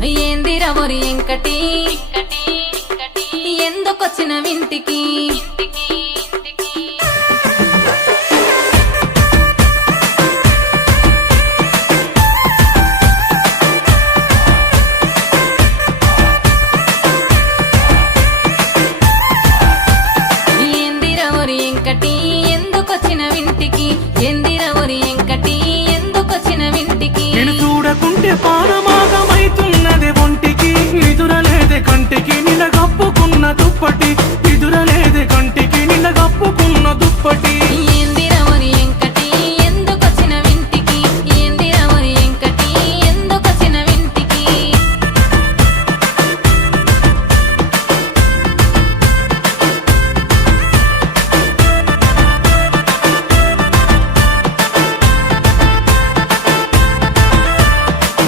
ఏందిరా ఒరి ఎంకటి ఎందుకొచ్చిన వింటికి ఎందుకొచ్చిన వింటికి ఎందిరా ఒరి ఎంకటి ఎందుకొచ్చిన వింటికి నేను చూడకుంటే పాన